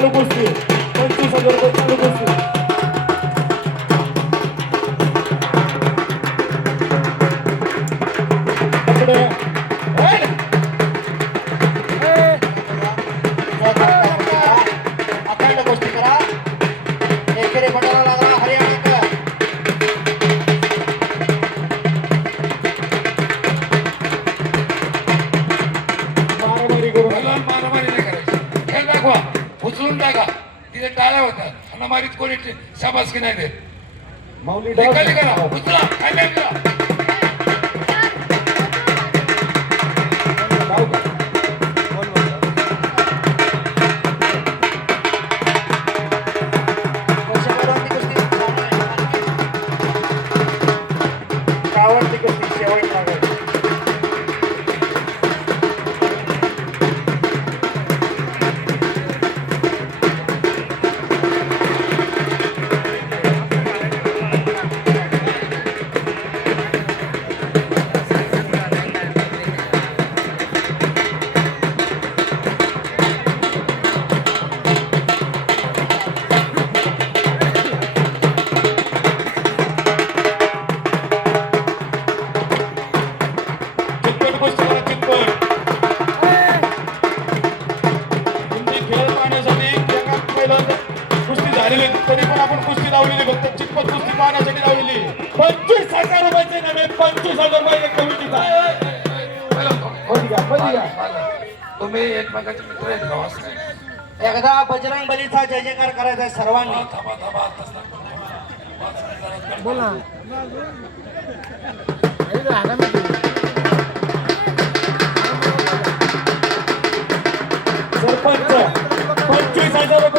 चालू कुस्ती 25,000 रुपये चालू कुस्ती अखंड गोष्टी करा एकेरी पटाला लागला हरियाणा मारामारी करून मारामारी नाही करायची खेळ दाखवा उचलून टाका तिथे टाळ्या होतात हाणामारीत कोणी शाबासकी नाही देत माऊली निकाली करा उचला फायनल करा गावातली कुस्ती शेवट लागायची चितपट कुस्ती करा चितपट हिंदी खेळ पाहण्यासाठी एका पहिल्यांदा कुस्ती झालेली तरी पण आपण कुस्ती लावलेली फक्त चितपट कुस्ती पाहण्यासाठी लावलेली 25,000 रुपयाचे नव्हे 25,000 रुपये कमिटीचा तुम्ही एकमेकाचे मित्र आहेत गावास नाही एकदा बजरंग बलीचा जय जयकार करायचा आहे सर्वांनी थांबा थांबा आताच बोला सरपंच 25,000